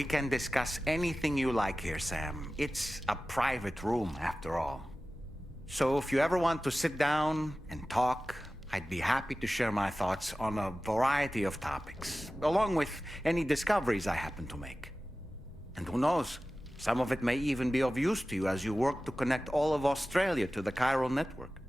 We can discuss anything you like here, Sam. It's a private room, after all. So if you ever want to sit down and talk, I'd be happy to share my thoughts on a variety of topics, along with any discoveries I happen to make. And who knows, some of it may even be of use to you as you work to connect all of Australia to the chiral network.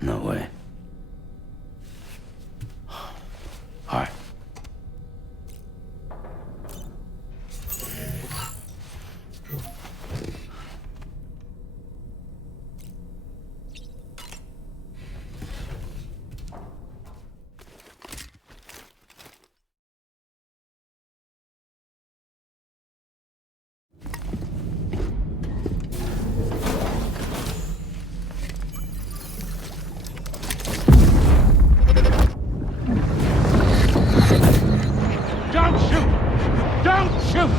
No way. Alright. Don't shoot! Don't shoot!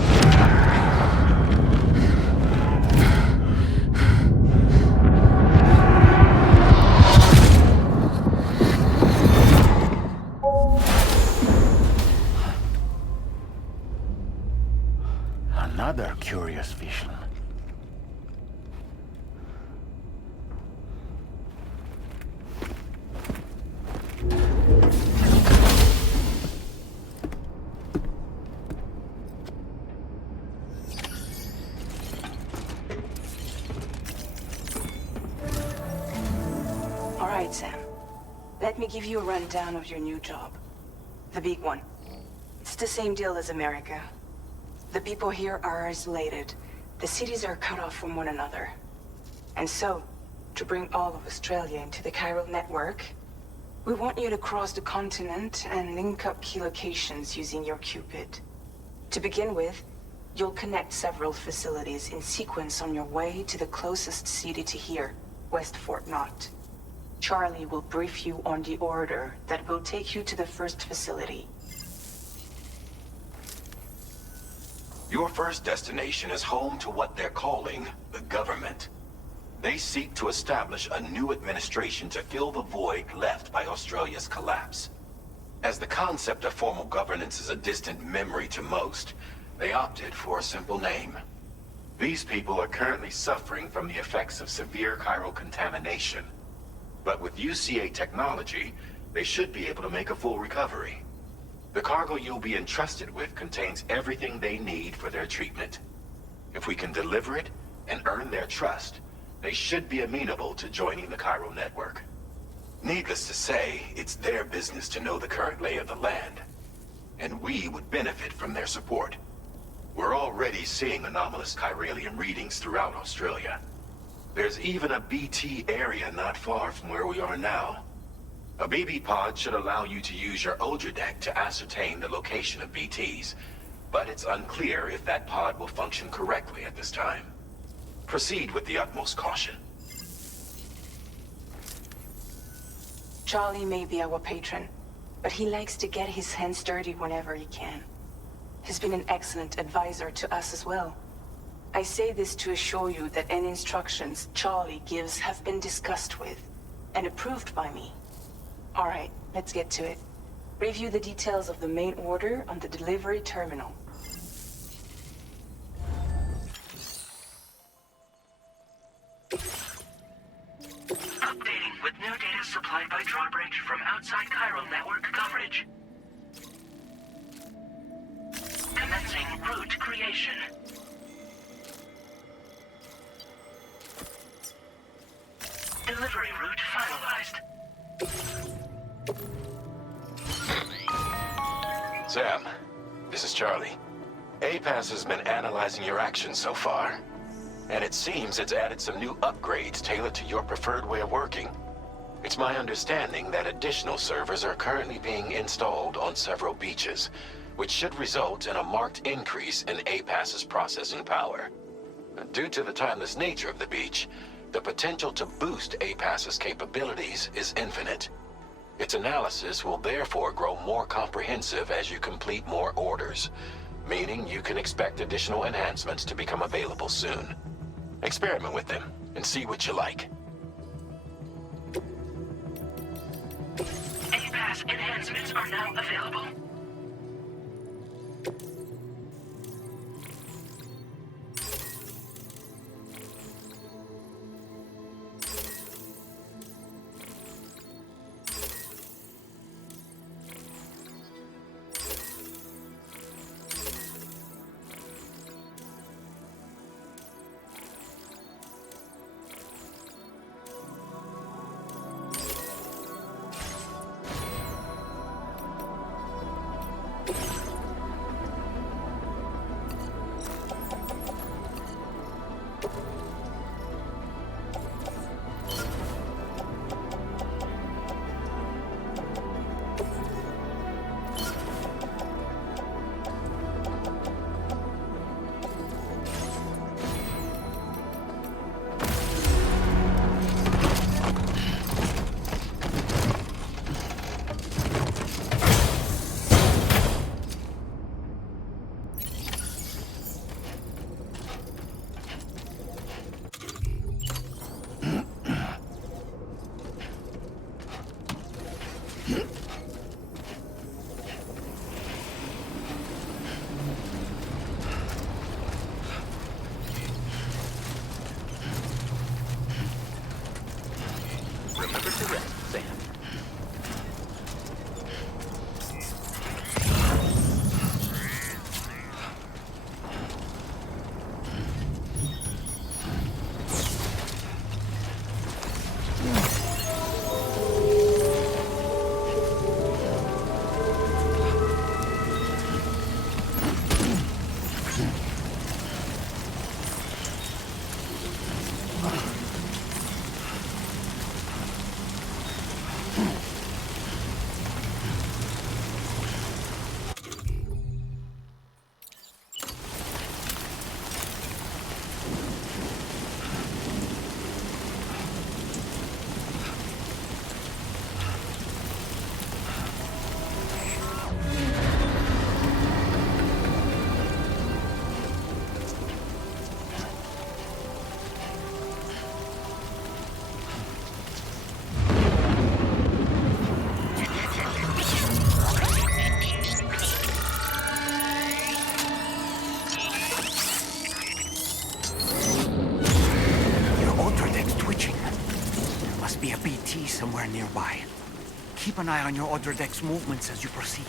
Another curious vision. All right, Sam. Let me give you a rundown of your new job. The big one. It's the same deal as America. The people here are isolated. The cities are cut off from one another. And so, to bring all of Australia into the chiral network, we want you to cross the continent and link up key locations using your Cupid. To begin with, you'll connect several facilities in sequence on your way to the closest city to here, West Fort Knott. Charlie will brief you on the order that will take you to the first facility. Your first destination is home to what they're calling the government. They seek to establish a new administration to fill the void left by Australia's collapse. As the concept of formal governance is a distant memory to most, they opted for a simple name. These people are currently suffering from the effects of severe chiral contamination. But with UCA technology, they should be able to make a full recovery. The cargo you'll be entrusted with contains everything they need for their treatment. If we can deliver it and earn their trust, they should be amenable to joining the chiral network. Needless to say, it's their business to know the current lay of the land, and we would benefit from their support. We're already seeing anomalous chiralium readings throughout Australia. There's even a BT area not far from where we are now. A BB pod should allow you to use your Ultra deck to ascertain the location of BTs, but it's unclear if that pod will function correctly at this time. Proceed with the utmost caution. Charlie may be our patron, but he likes to get his hands dirty whenever he can. He's been an excellent advisor to us as well. I say this to assure you that any instructions Charlie gives have been discussed with and approved by me. All right, let's get to it. Review the details of the main order on the delivery terminal. Updating with new data supplied by Drawbridge from outside chiral network coverage. Commencing route creation. Delivery route finalized. Sam, this is Charlie. APAS has been analyzing your actions so far, and it seems it's added some new upgrades tailored to your preferred way of working. It's my understanding that additional servers are currently being installed on several beaches, which should result in a marked increase in APAS's processing power. Due to the timeless nature of the beach, the potential to boost APAS's capabilities is infinite. Its analysis will therefore grow more comprehensive as you complete more orders, meaning you can expect additional enhancements to become available soon. Experiment with them and see what you like. APAS enhancements are now available. Remember to rest, Sam. Somewhere nearby. Keep an eye on your other deck's movements as you proceed.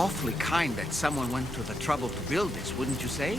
awfully kind that someone went to the trouble to build this, wouldn't you say?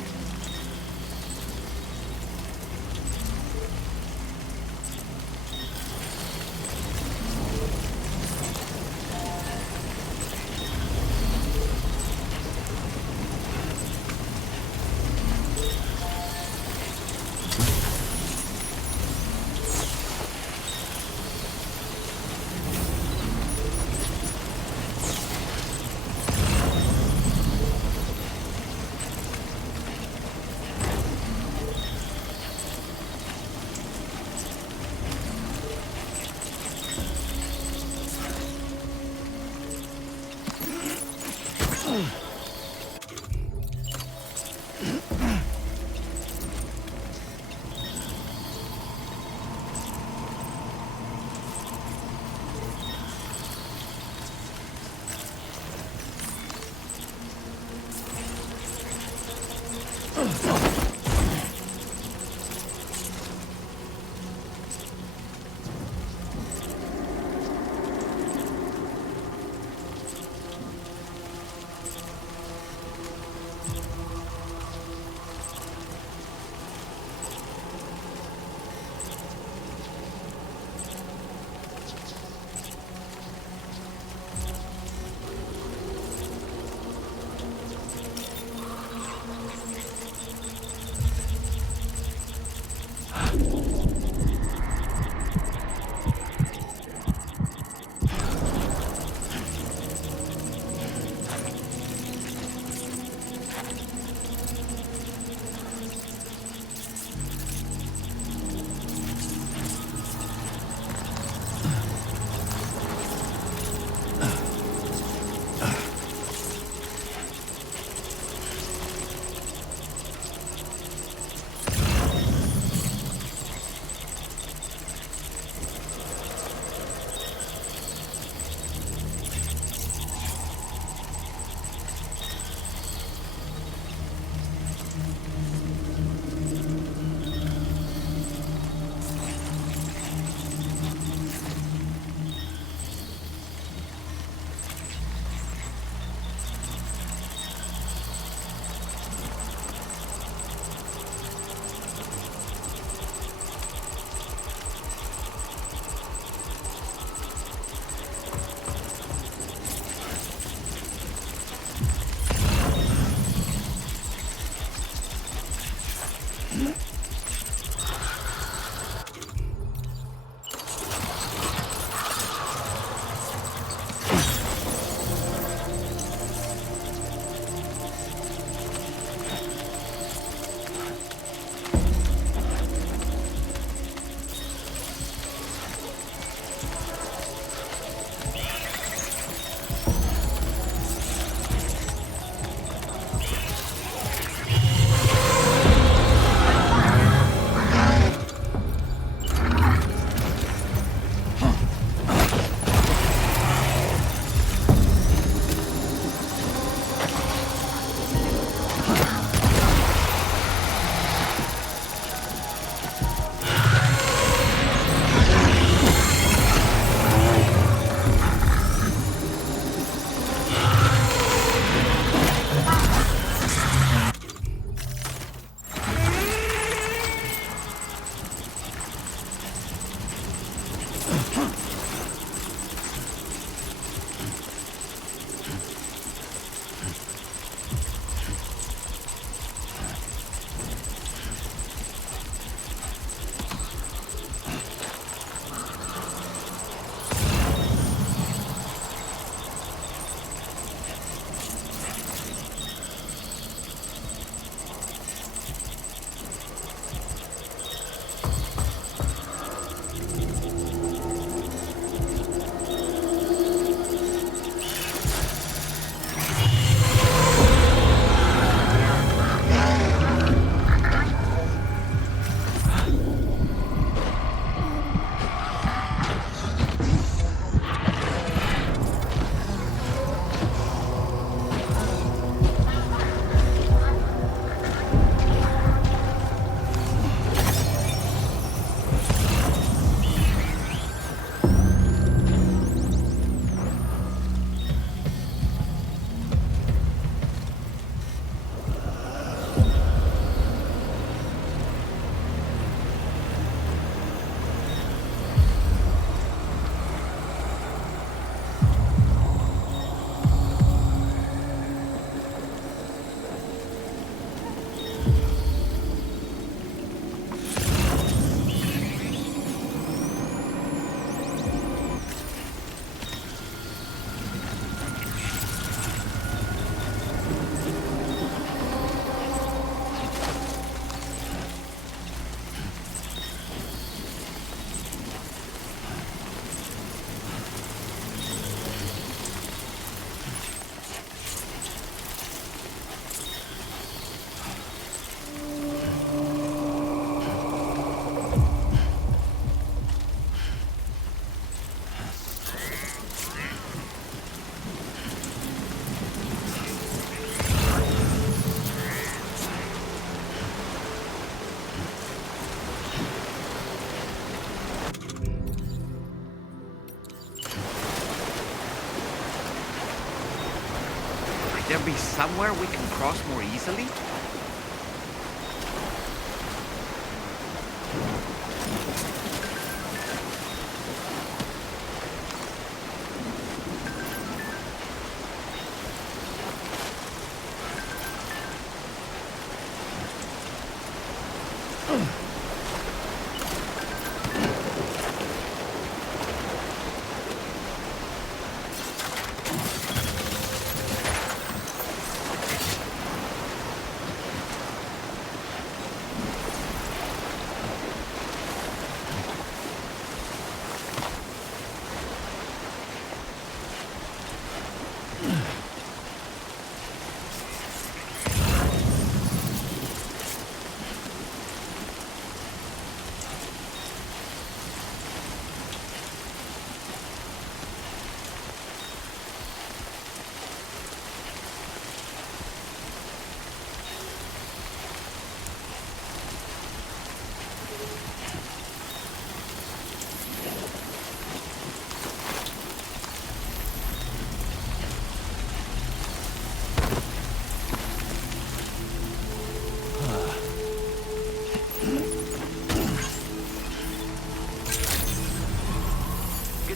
be somewhere we can cross more easily?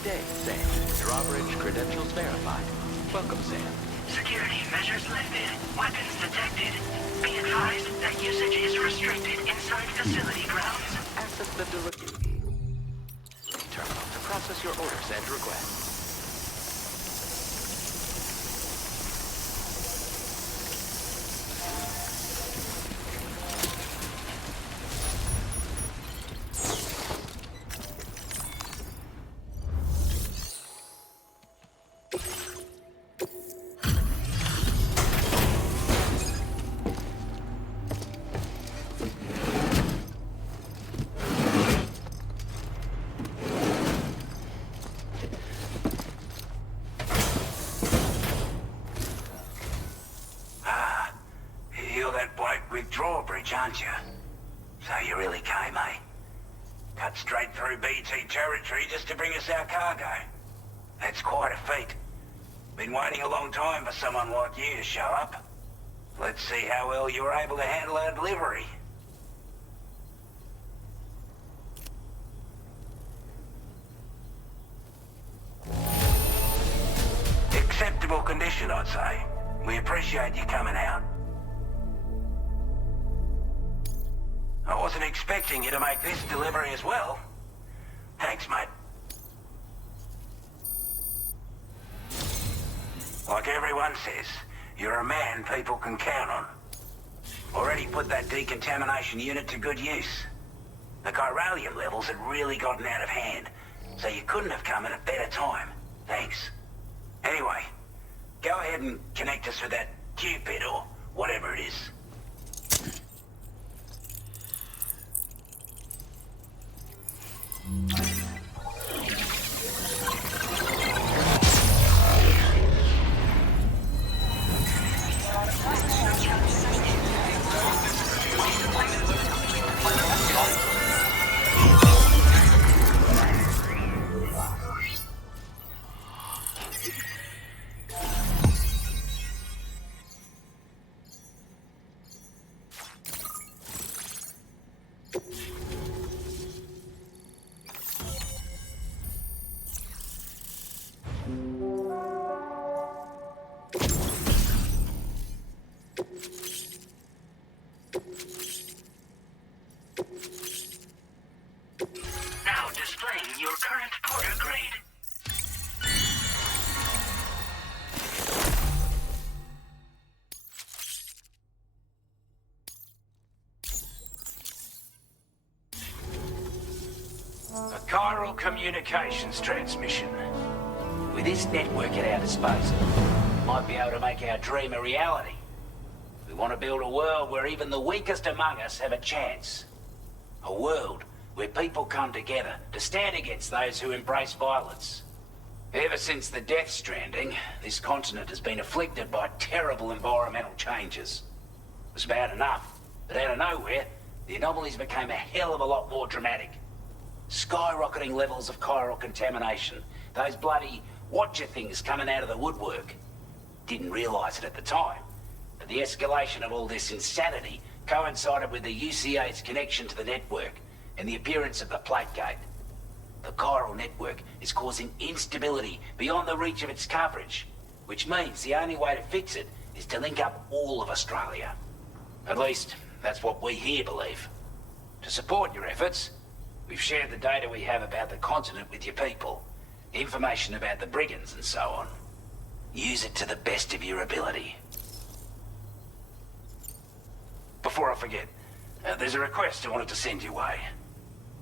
Day, Sam. Drawbridge credentials verified. Welcome, Sam. Security measures lifted. Weapons detected. Be advised that usage is restricted inside facility grounds. Access the delivery terminal to process your orders and requests. Drawbridge, aren't you? So you really came, eh? Cut straight through BT territory just to bring us our cargo. That's quite a feat. Been waiting a long time for someone like you to show up. Let's see how well you were able to handle our delivery. Acceptable condition, I'd say. We appreciate you coming out. I wasn't expecting you to make this delivery as well. Thanks, mate. Like everyone says, you're a man people can count on. Already put that decontamination unit to good use. The chiralium levels had really gotten out of hand, so you couldn't have come at a better time. Thanks. Anyway, go ahead and connect us with that Cupid or whatever it is. Now displaying your current porter grade. A chiral communications transmission. With this network at our disposal, we might be able to make our dream a reality. We want to build a world where even the weakest among us have a chance. A world where people come together to stand against those who embrace violence. Ever since the death stranding, this continent has been afflicted by terrible environmental changes. It was bad enough, but out of nowhere, the anomalies became a hell of a lot more dramatic. Skyrocketing levels of chiral contamination, those bloody watcher things coming out of the woodwork. Didn't realize it at the time, but the escalation of all this insanity coincided with the UCA's connection to the network and the appearance of the Plate Gate. The chiral network is causing instability beyond the reach of its coverage, which means the only way to fix it is to link up all of Australia. At least, that's what we here believe. To support your efforts, we've shared the data we have about the continent with your people, information about the brigands and so on. Use it to the best of your ability. Before I forget, there's a request I wanted to send your way.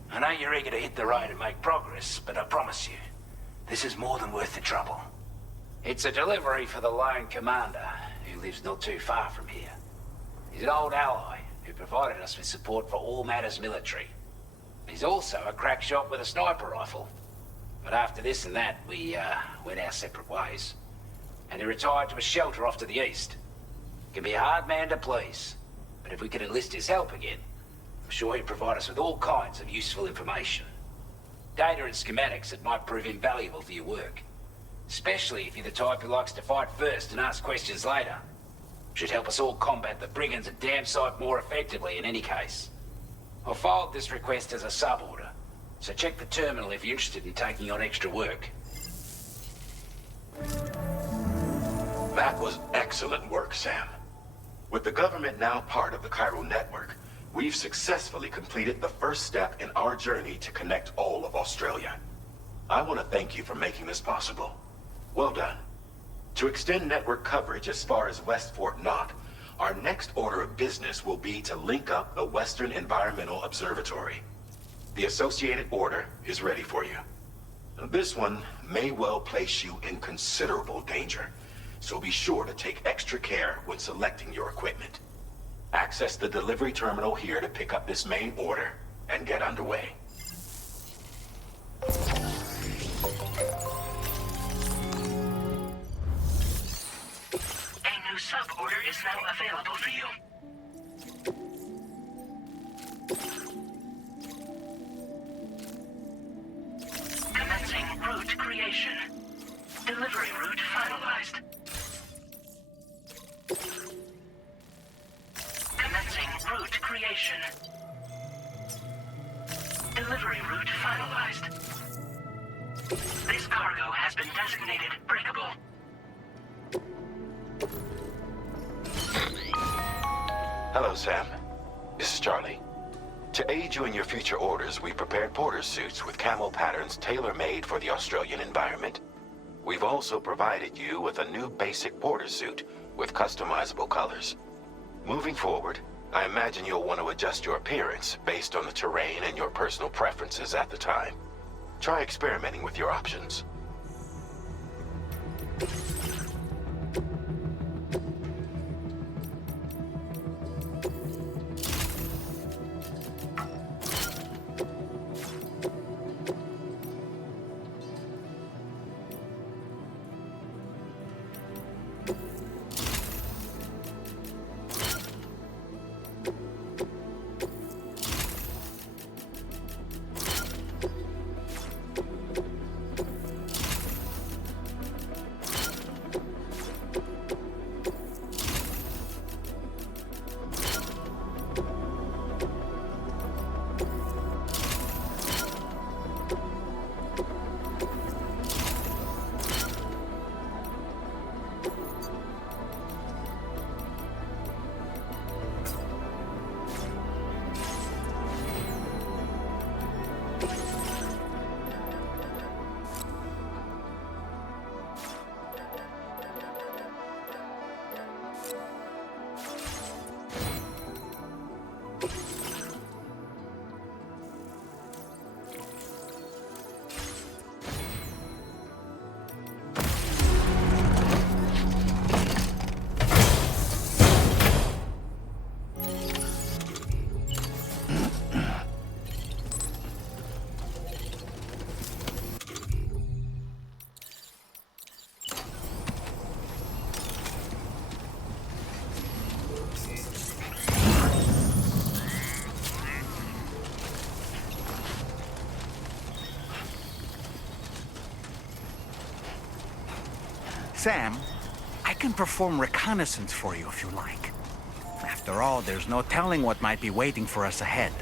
I know you're eager to hit the road and make progress, but I promise you, this is more than worth the trouble. It's a delivery for the lone commander, who lives not too far from here. He's an old ally who provided us with support for all matters military. He's also a crack shot with a sniper rifle. But after this and that, we went our separate ways. And he retired to a shelter off to the east. Can be a hard man to please, but if we could enlist his help again, I'm sure he'd provide us with all kinds of useful information. Data and schematics that might prove invaluable for your work. Especially if you're the type who likes to fight first and ask questions later. Should help us all combat the brigands a damn sight more effectively in any case. I've filed this request as a sub-order, so check the terminal if you're interested in taking on extra work. That was excellent work, Sam. With the government now part of the chiral network, we've successfully completed the first step in our journey to connect all of Australia. I want to thank you for making this possible. Well done. To extend network coverage as far as West Fort Knott, our next order of business will be to link up the Western Environmental Observatory. The associated order is ready for you. This one may well place you in considerable danger, so be sure to take extra care when selecting your equipment. Access the delivery terminal here to pick up this main order and get underway. A new sub-order is now available for you. Commencing route creation. Delivery route finalized. Commencing route creation. Delivery route finalized. This cargo has been designated breakable. Hello, Sam. This is Charlie. To aid you in your future orders, we prepared porter suits with camo patterns tailor-made for the Australian environment. We've also provided you with a new basic porter suit with customizable colors. Moving forward, I imagine you'll want to adjust your appearance based on the terrain and your personal preferences at the time. Try experimenting with your options. Sam, I can perform reconnaissance for you if you like. After all, there's no telling what might be waiting for us ahead.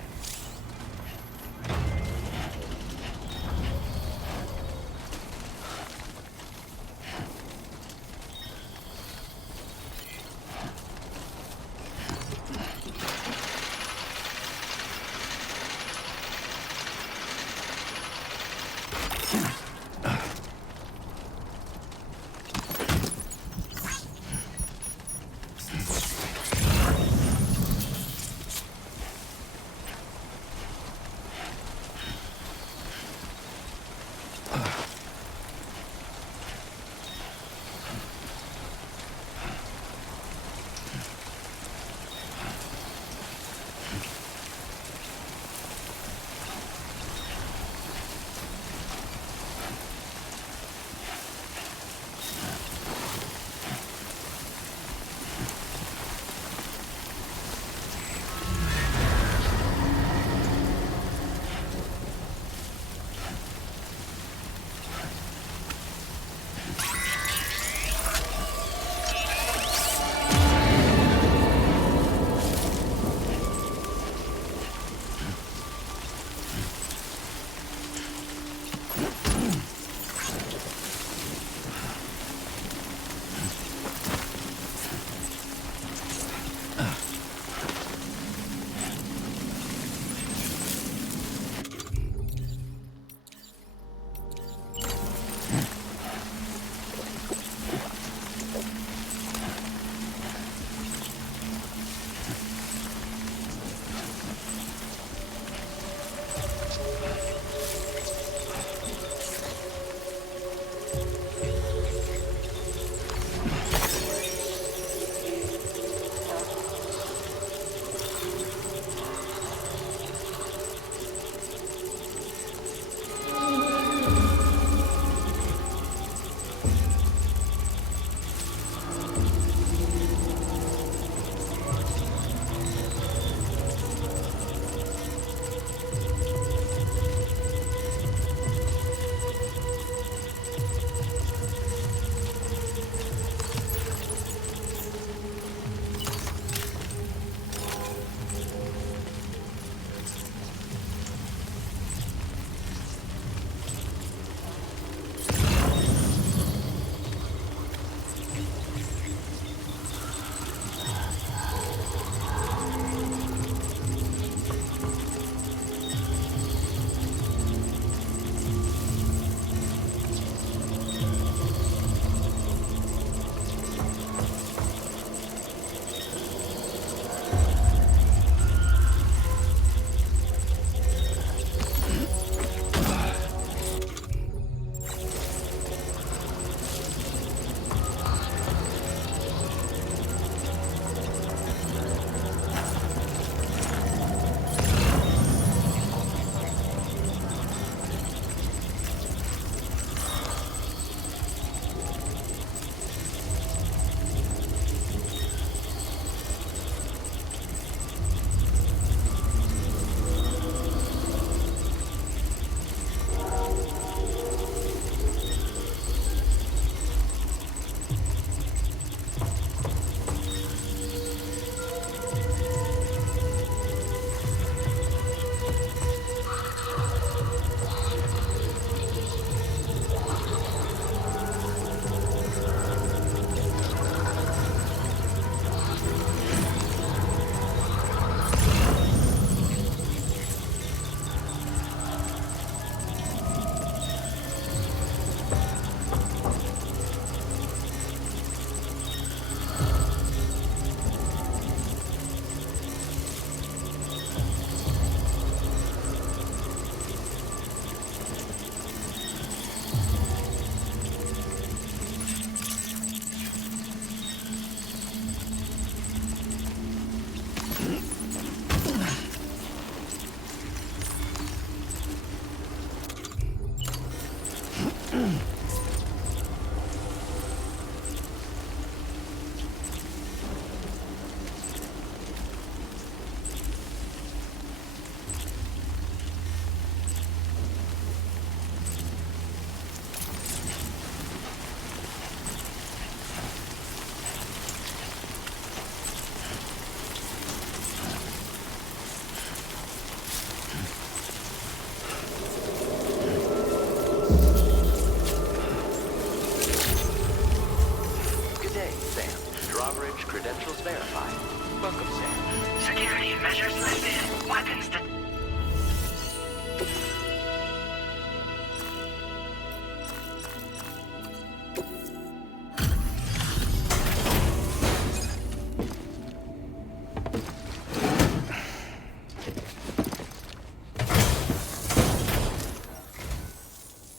verified. Welcome, Sam. Security measures lifted. Weapons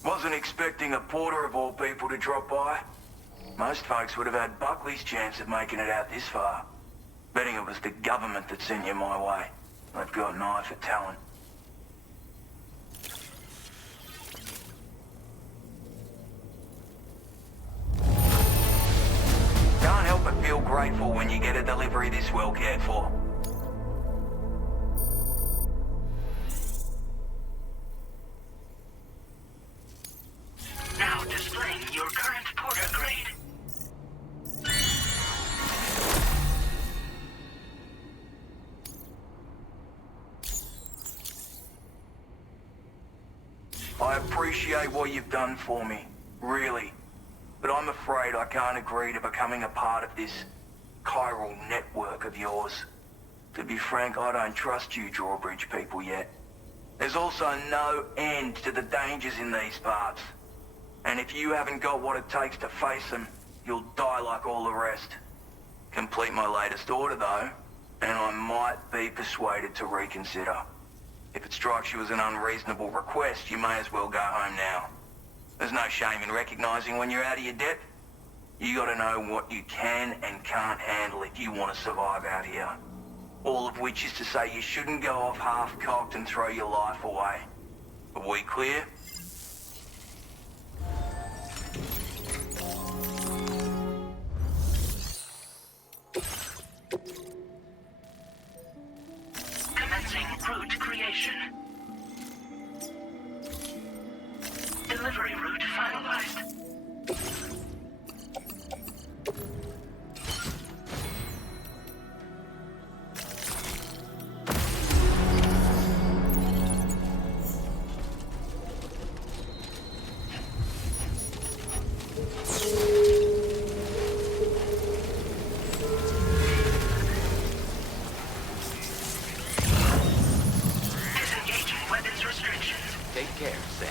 Wasn't expecting a porter of all people to drop by. Most folks would have had Buckley's chance of making it out this far. Betting it was the government that sent you my way. They've got an eye for talent. Can't help but feel grateful when you get a delivery this well cared for. now displaying your current porter grade. I appreciate what you've done for me, really. But I'm afraid I can't agree to becoming a part of this chiral network of yours. To be frank, I don't trust you drawbridge people yet. There's also no end to the dangers in these parts. And if you haven't got what it takes to face them, you'll die like all the rest. Complete my latest order though, and I might be persuaded to reconsider. If it strikes you as an unreasonable request, you may as well go home now. There's no shame in recognizing when you're out of your depth. You gotta know what you can and can't handle if you want to survive out here. All of which is to say you shouldn't go off half-cocked and throw your life away. Are we clear? Commencing route creation. Delivery route finalized. Disengaging weapons restrictions. Take care, Sam.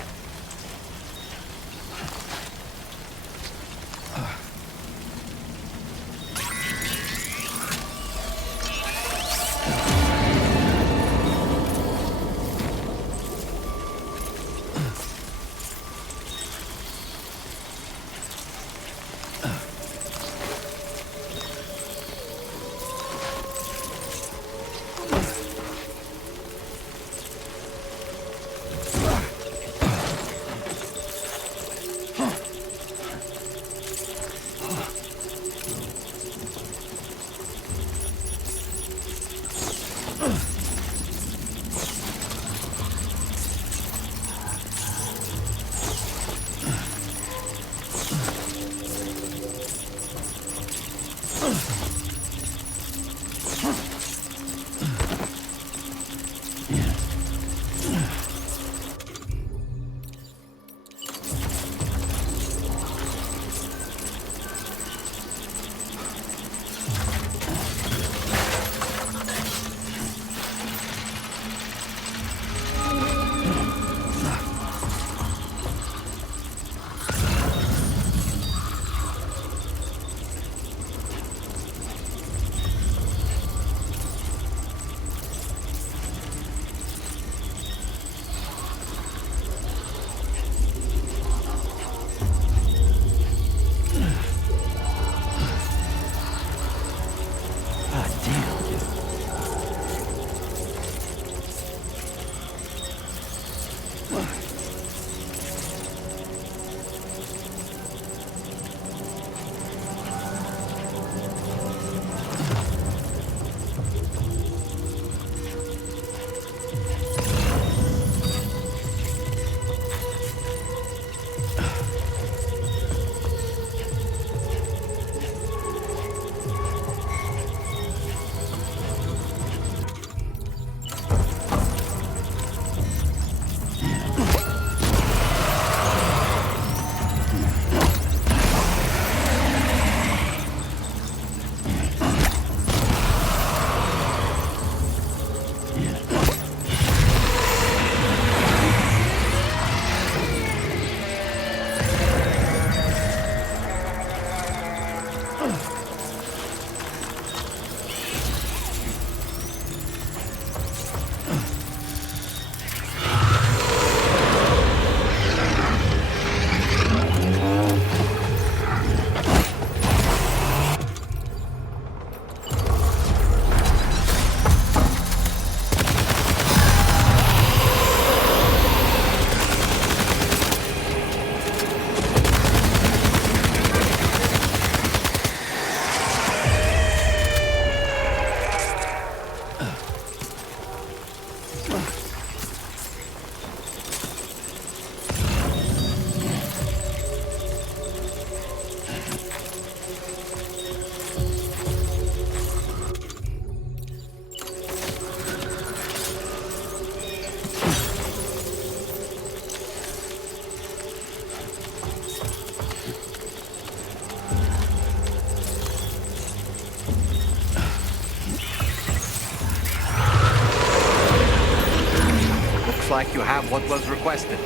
have what was requested.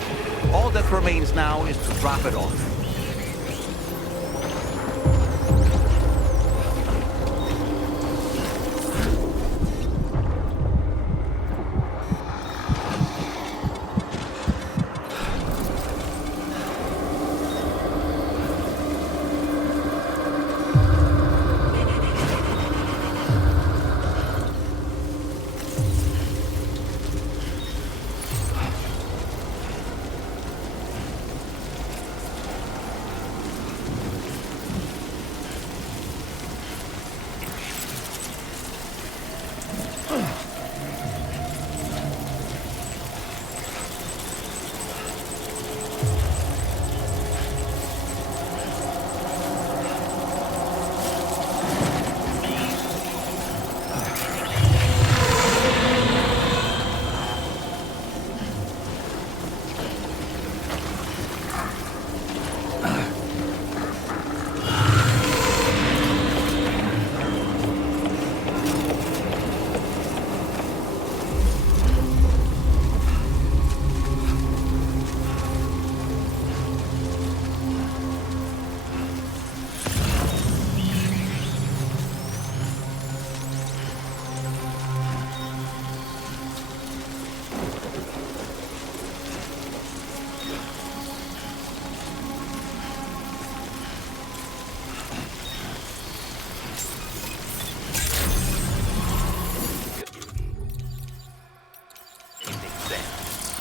All that remains now is to drop it off.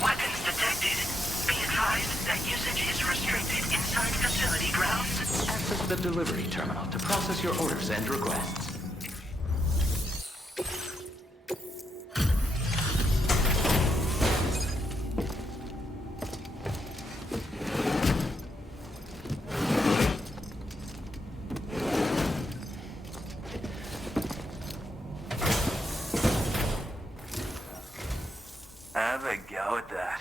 Weapons detected. Be advised that usage is restricted inside facility grounds. Access the delivery terminal to process your orders and requests. Have a go at that.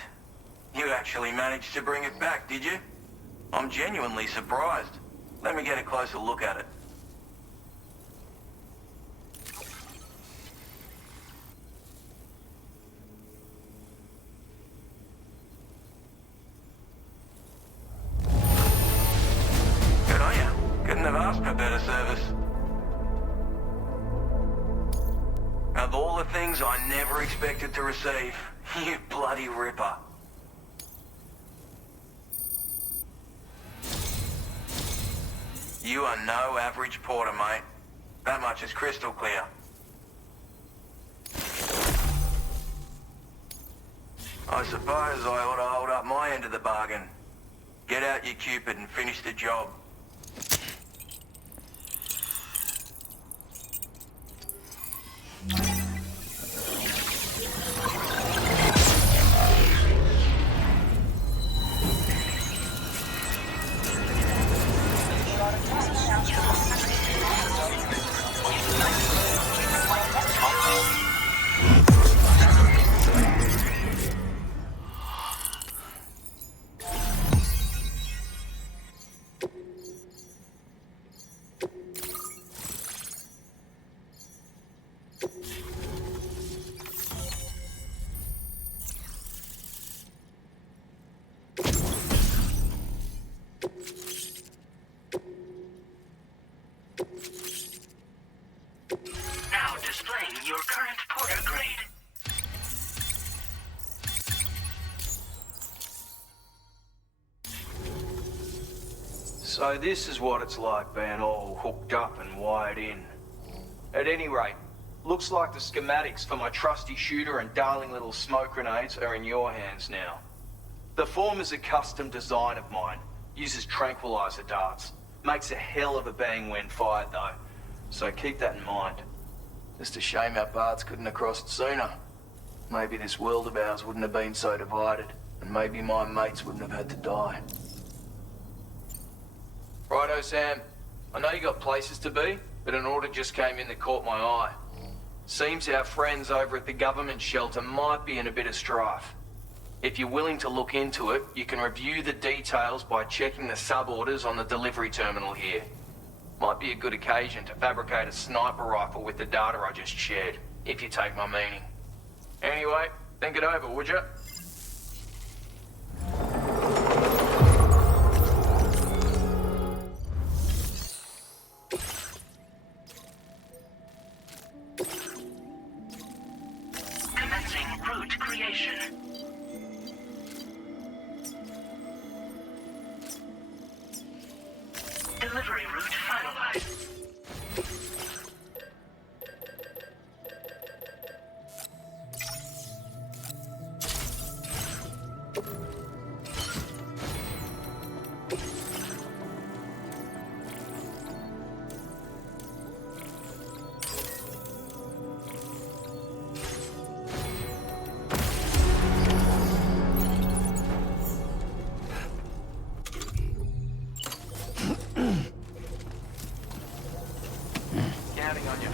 You actually managed to bring it back, did you? I'm genuinely surprised. Let me get a closer look at it. Good on ya. Couldn't have asked for better service. Of all the things I never expected to receive, you bloody ripper. You are no average porter, mate. That much is crystal clear. I suppose I ought to hold up my end of the bargain. Get out your Cupid and finish the job. Now displaying your current porter grade. So this is what it's like being all hooked up and wired in. At any rate, looks like the schematics for my trusty shooter and darling little smoke grenades are in your hands now. The form is a custom design of mine, uses tranquilizer darts. Makes a hell of a bang when fired though, so keep that in mind. Just a shame our paths couldn't have crossed sooner. Maybe this world of ours wouldn't have been so divided, and maybe my mates wouldn't have had to die. Righto, Sam. I know you got places to be, but an order just came in that caught my eye. Seems our friends over at the government shelter might be in a bit of strife. If you're willing to look into it, you can review the details by checking the sub-orders on the delivery terminal here. Might be a good occasion to fabricate a sniper rifle with the data I just shared, if you take my meaning. Anyway, think it over, would you? Delivery route finalized. Counting on you.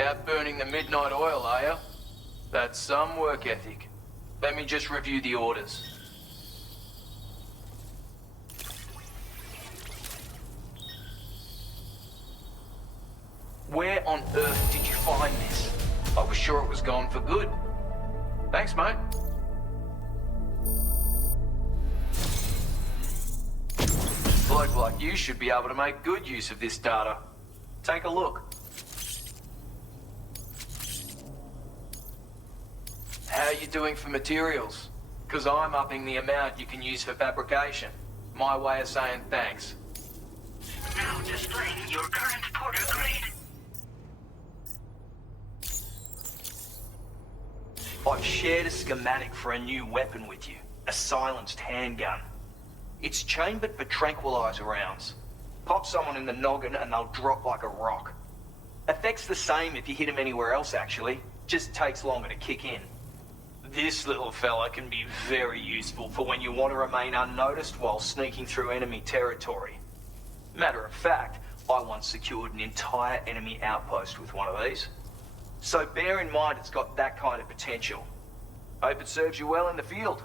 Out burning the midnight oil, are you? That's some work ethic. Let me just review the orders. Where on earth did you find this? I was sure it was gone for good. Thanks, mate. A bloke like you should be able to make good use of this data. Take a look. How you doing for materials? Because I'm upping the amount you can use for fabrication. My way of saying thanks. Now displaying your current Porter grade. I've shared a schematic for a new weapon with you. A silenced handgun. It's chambered for tranquilizer rounds. Pop someone in the noggin and they'll drop like a rock. Effect's the same if you hit them anywhere else, actually. Just takes longer to kick in. This little fella can be very useful for when you want to remain unnoticed while sneaking through enemy territory. Matter of fact, I once secured an entire enemy outpost with one of these. So bear in mind it's got that kind of potential. Hope it serves you well in the field.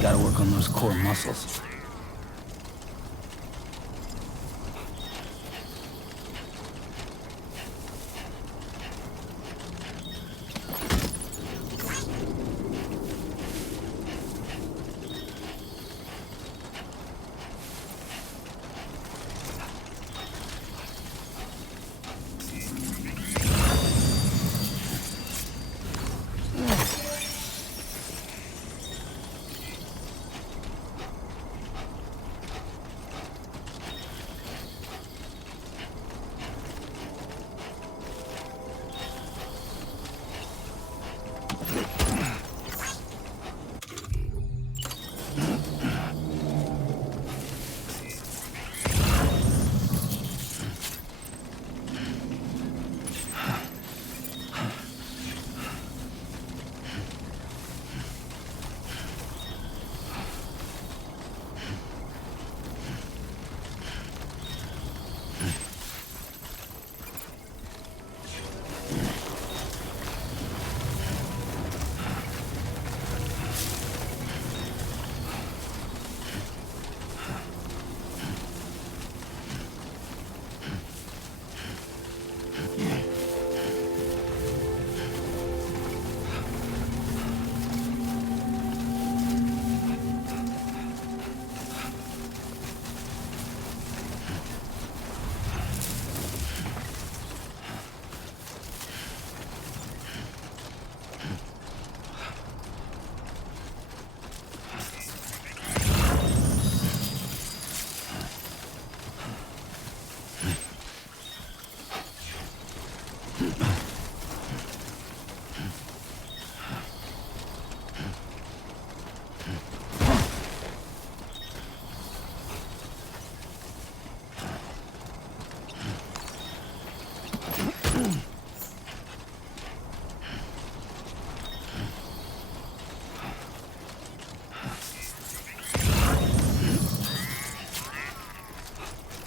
Gotta work on those core muscles.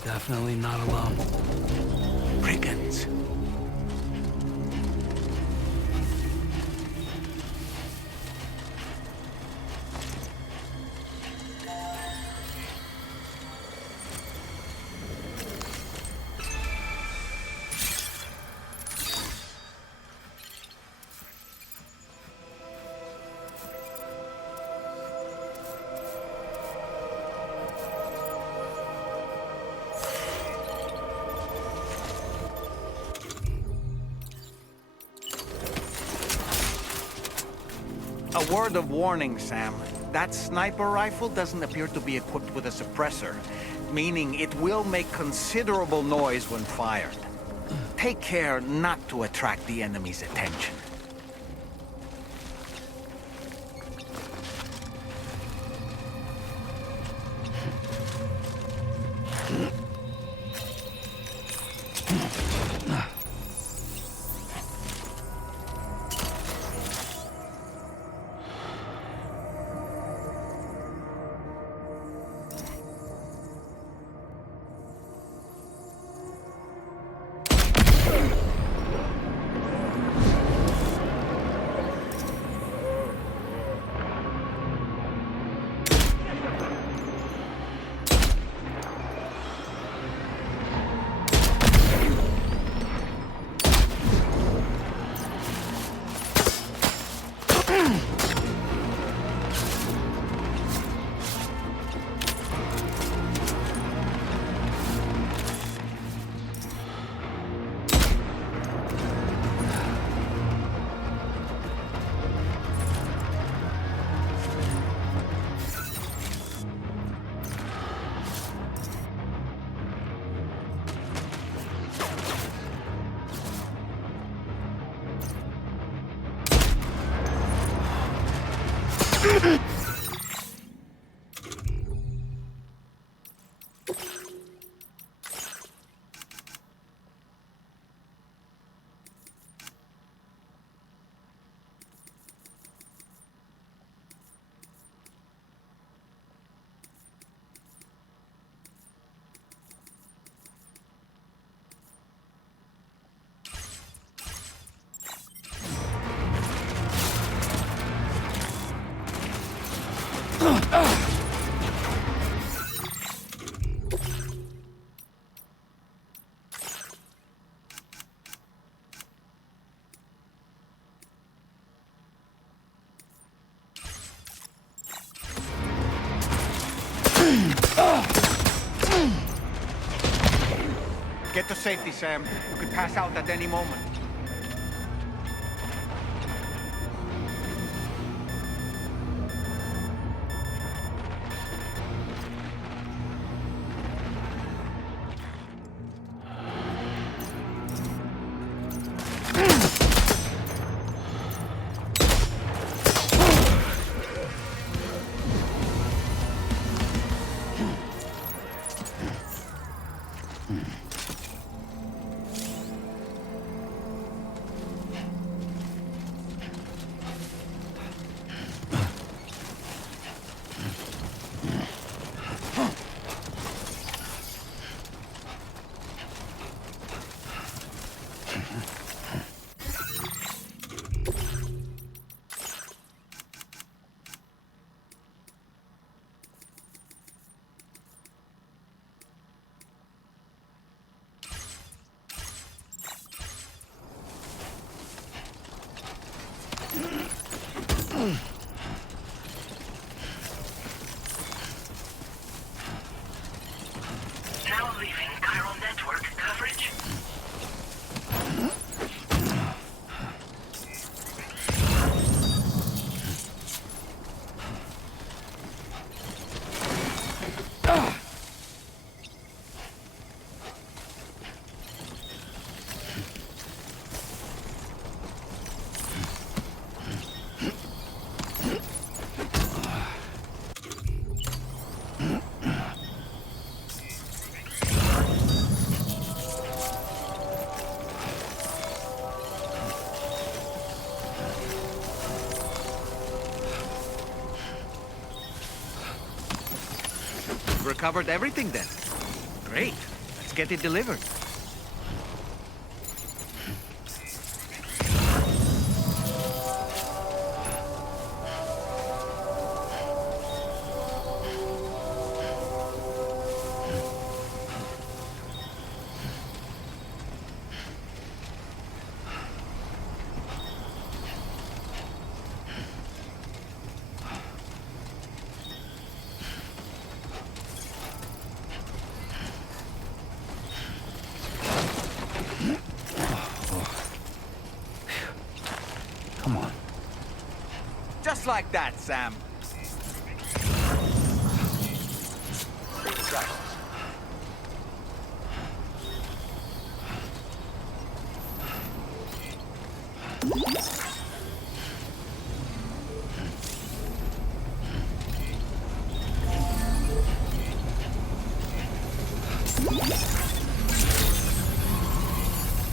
Definitely not alone. Brigands. A word of warning, Sam. That sniper rifle doesn't appear to be equipped with a suppressor, meaning it will make considerable noise when fired. Take care not to attract the enemy's attention. Get to safety, Sam. You could pass out at any moment. Now leaving chiral network coverage. Recovered everything then. Great. let's get it delivered. Come on. Just like that, Sam.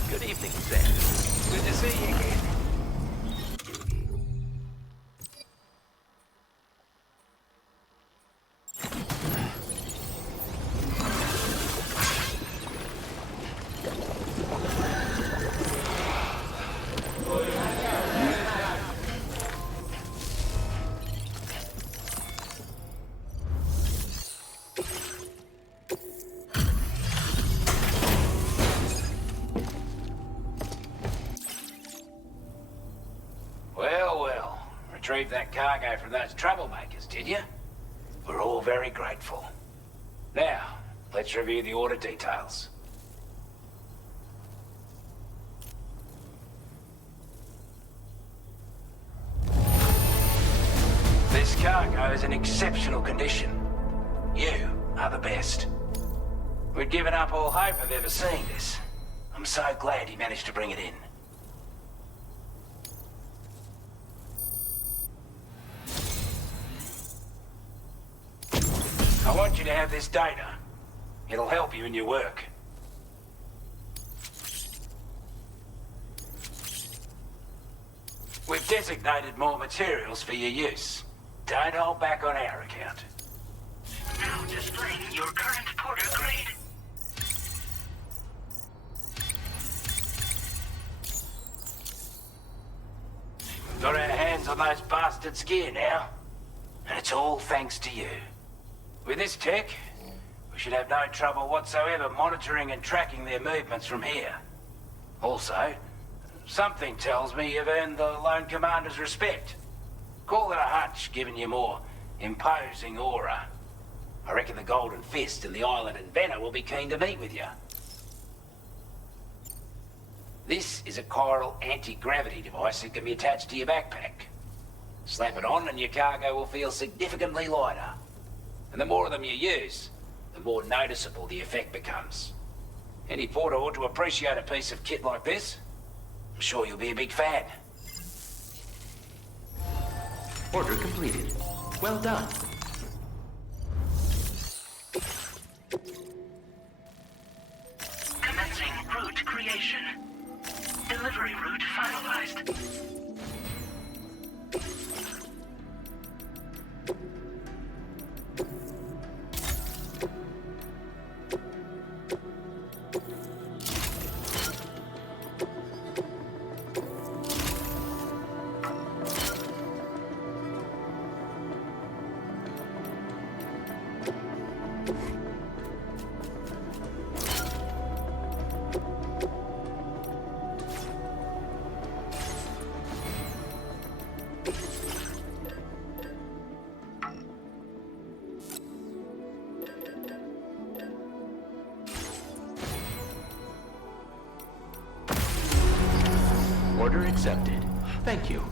Good evening, Sam. Good to see you again. Well. Retrieved that cargo from those troublemakers, did you? We're all very grateful. Now, let's review the order details. This cargo is in exceptional condition. You are the best. We'd given up all hope of ever seeing this. I'm so glad he managed to bring it in. I want you to have this data. It'll help you in your work. We've designated more materials for your use. Don't hold back on our account. Now displaying your current porter grade. Got our hands on those bastards' gear now. And it's all thanks to you. With this tech, we should have no trouble whatsoever monitoring and tracking their movements from here. Also, something tells me you've earned the Lone Commander's respect. Call it a hunch, giving you more imposing aura. I reckon the Golden Fist and the Island Inventor will be keen to meet with you. This is a chiral anti-gravity device that can be attached to your backpack. Slap it on and your cargo will feel significantly lighter. And the more of them you use, the more noticeable the effect becomes. Any porter ought to appreciate a piece of kit like this. I'm sure you'll be a big fan. Order completed. Well done. Commencing route creation. Delivery route finalized. Order accepted. Thank you.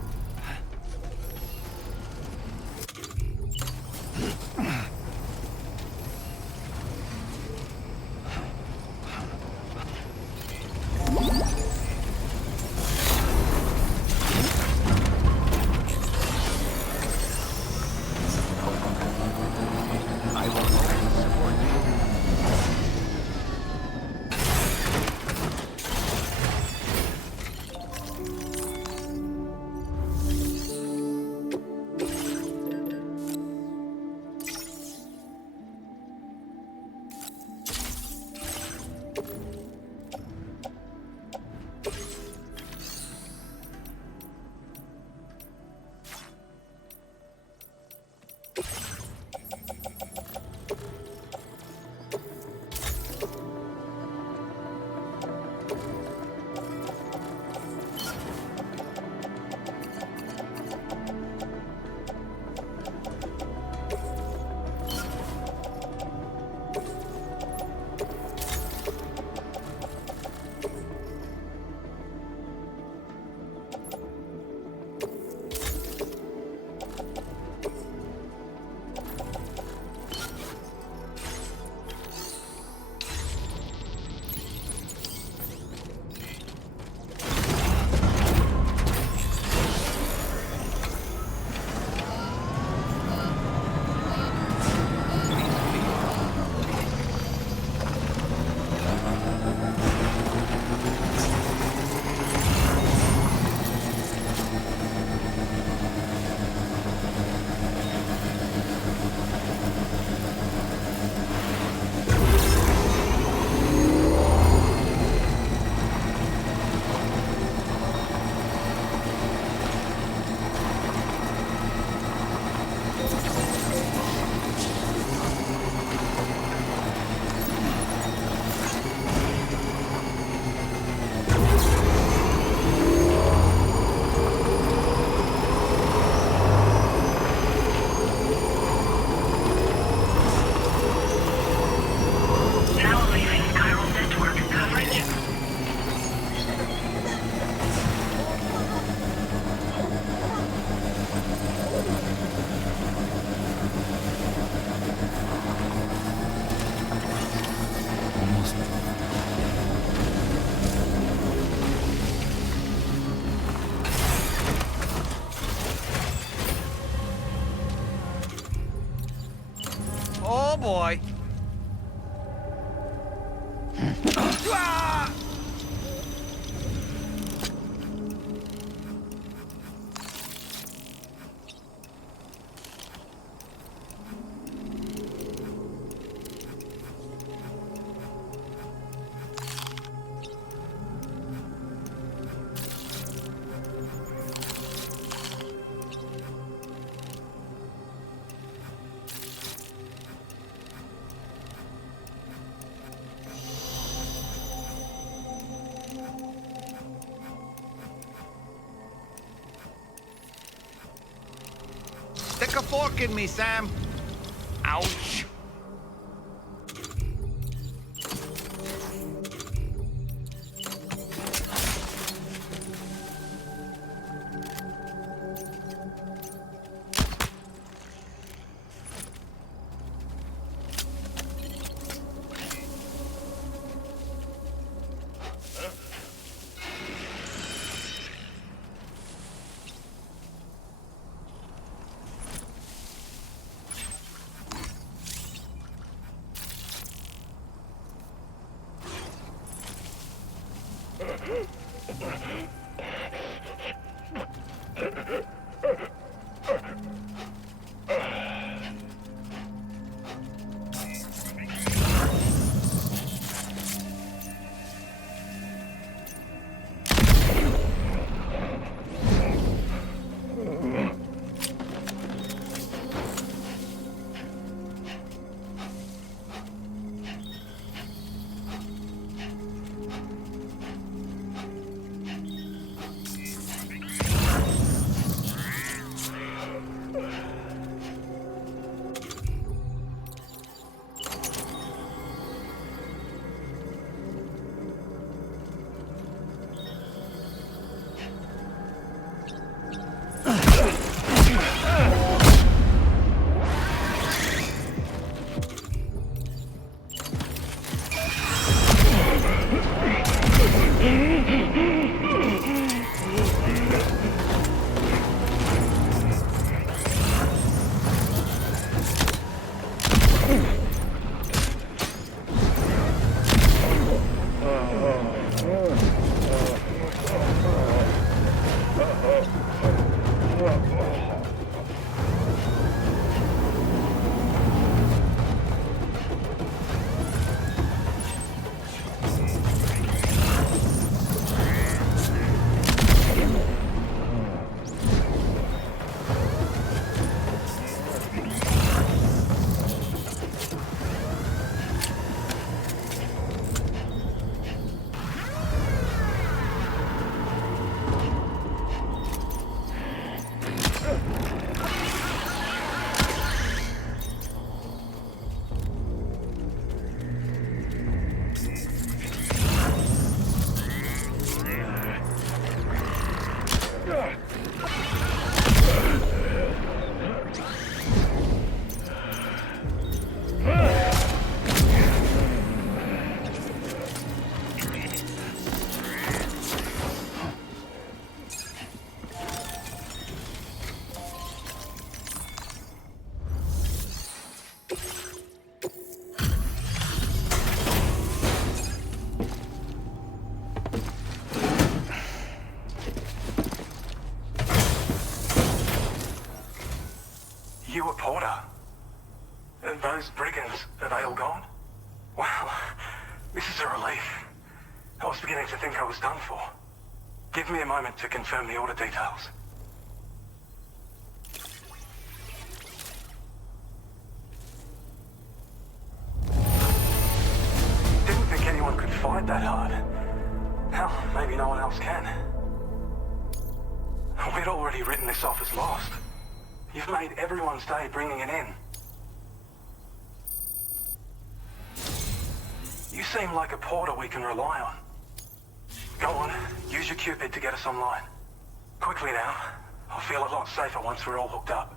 boy. Ah! Stick a fork in me, Sam. Ouch. You a porter? Those brigands, are they all gone? Wow, this is a relief. I was beginning to think I was done for. Give me a moment to confirm the order details. Didn't think anyone could fight that hard. Hell, maybe no one else can. We'd already written this off as lost. You've made everyone's day bringing it in. You seem like a porter we can rely on. Go on, use your Cupid to get us online. Quickly now. I'll feel a lot safer once we're all hooked up.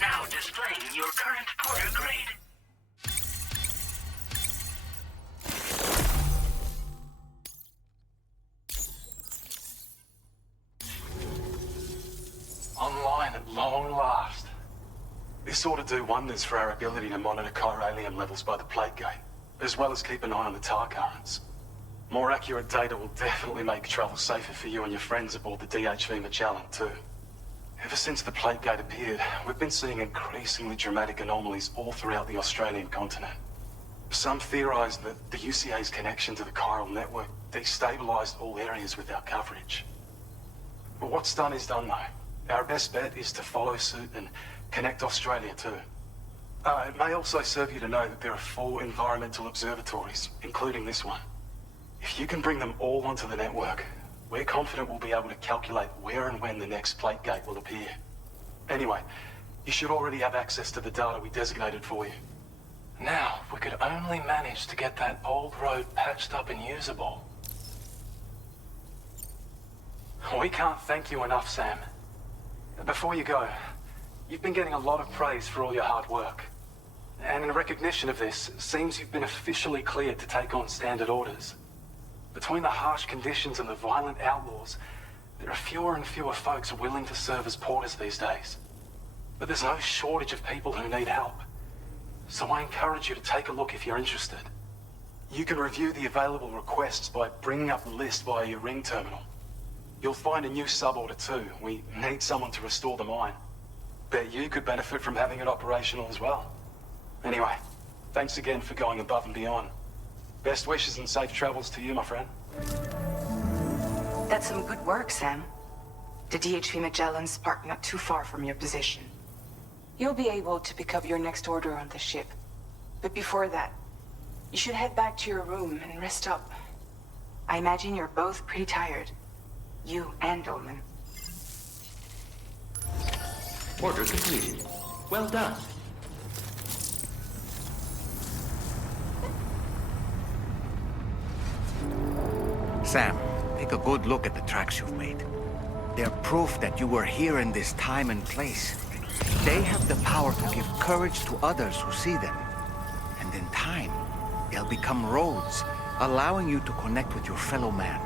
Now displaying your current porter grade. Online at long last. This ought to do wonders for our ability to monitor chiralium levels by the plate gate, as well as keep an eye on the tar currents. More accurate data will definitely make travel safer for you and your friends aboard the DHV Magellan, too. Ever since the plate gate appeared, we've been seeing increasingly dramatic anomalies all throughout the Australian continent. Some theorize that the UCA's connection to the chiral network destabilized all areas with our coverage. But what's done is done, though. Our best bet is to follow suit and connect Australia, too. It may also serve you to know that there are 4 environmental observatories, including this one. If you can bring them all onto the network, we're confident we'll be able to calculate where and when the next plate gate will appear. Anyway, you should already have access to the data we designated for you. Now, if we could only manage to get that old road patched up and usable. We can't thank you enough, Sam. Before you go, you've been getting a lot of praise for all your hard work. And in recognition of this, it seems you've been officially cleared to take on standard orders. Between the harsh conditions and the violent outlaws, there are fewer and fewer folks willing to serve as porters these days. But there's no shortage of people who need help. So I encourage you to take a look if you're interested. You can review the available requests by bringing up the list via your ring terminal. You'll find a new sub-order too. We need someone to restore the mine. Bet you could benefit from having it operational as well. Anyway, thanks again for going above and beyond. Best wishes and safe travels to you, my friend. That's some good work, Sam. The DHV Magellan's parked not too far from your position. You'll be able to pick up your next order on the ship. But before that, you should head back to your room and rest up. I imagine you're both pretty tired. You and Dolman. Order completed. Well done. Sam, take a good look at the tracks you've made. They're proof that you were here in this time and place. They have the power to give courage to others who see them. And in time, they'll become roads, allowing you to connect with your fellow man.